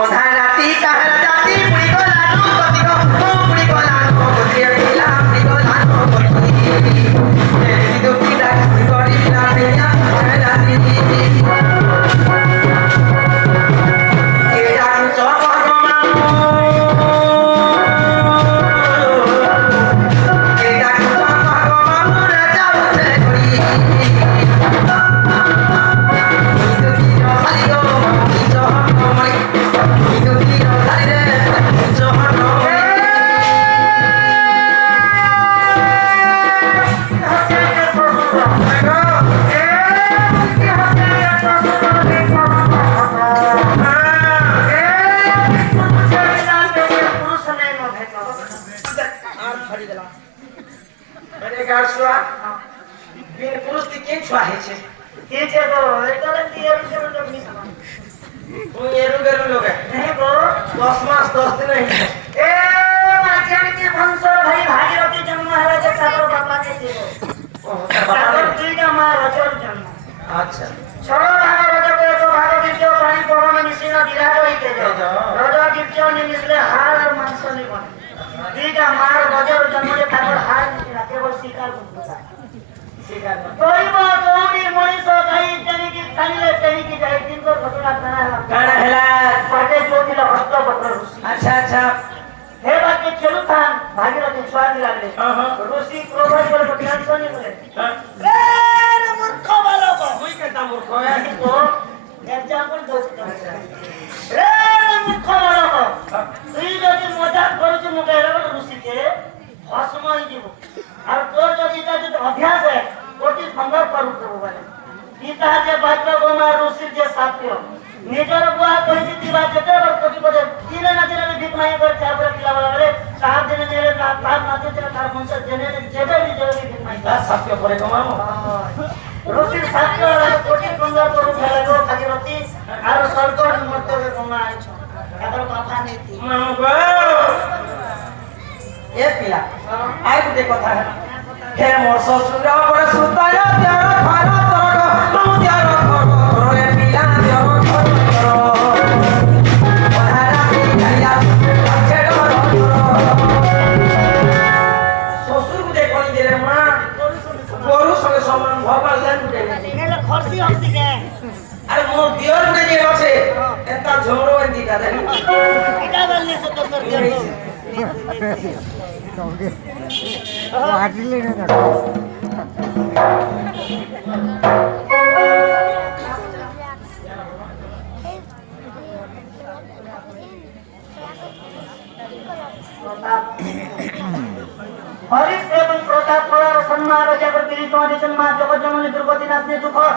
অধা রাতি কাহারা জাতি পুরি গলানো গতি গো পুরি গলানো গতি পিলা পুরি গলানো গতি এই দুটি রাখি করিলা প্রিয়া রাতি কে ডাকু চপগমানো কে ডাকু চপগমানো রাজা উঠে করি আচ্ছা ষোলো ভাগ রজকে তো ভাগ বীর্য পানি পবনে মিশ্রিত বিরাট হইতে রজ বীর্য নিমিশলে হাড় আর মাংস নিবনে দুইটা মার রজর জন্মে ঠাকুর হাড় নিচিনা কেবল শিকার করতে দৈব দৌড়ি মଣିষ গাই তেনিকি টানিলে তেনিকি যাই কিন্তু ঘটনা কানা হেলা পাটে জ্যোতিল হস্তপত্র ঋষি আচ্ছা আচ্ছা হে বাক্যে খেলুথান ভাগীরথী স্বাদ লাগলে ঋষি ক্রোধ করে টেনশন বলে মূর্খ বালক তুই কেটা মূর্খ তো এক্সাম্পল দোস্ত রে মূর্খ বালক তুই যদি মজাক করছ মুখে এরকম ঋষিকে ভস্ম হয়ে দিব আর তোর যদি এটা যদি অভ্যাস হয় অতি সুন্দর করু করবো বলে পিতা যে বাক্য গোমার ঋষির যে সাথ্য নিজের বুয়া কইছি দিবা যেতে কোটি কোটি দিনে না দিনে ভিক মাই করে চাপরে পিলা বলে সাত দিনে নেলে না তার না দিনে তার মনসা জেনে যেবে নিজের ভিক মাই তা সত্য করে কমাবো ঋষির সাথ্য কোটি সুন্দর করু ফেলাইবো ভাগীরথী আর স্বর্গ মর্তবে গোমা আইছ এবার কথা নীতি মামগো এ পিলা আই গুটে কথা হে মোর শ্বশুর পরে সুতায় তের খারা তরগ নমু তের খর রে পিলা তের খর ওহারাতি খাইয়া আছে ডর শ্বশুর গুটে কই দিলে মা গরু সঙ্গে সমান ভবাল জান গুটে এলে খরসি হসি কে আরে মোর দিয়র গুটে যে আছে এতা ঝমরো এন্দিটা দেখ এটা বললি সে তো তোর দিও হরিশ এবং প্রতাপ সম্মান রাজা করে তিনি তোমাদের জন্ম জগৎ জননী দুর্গতি নাশনে দুঃখ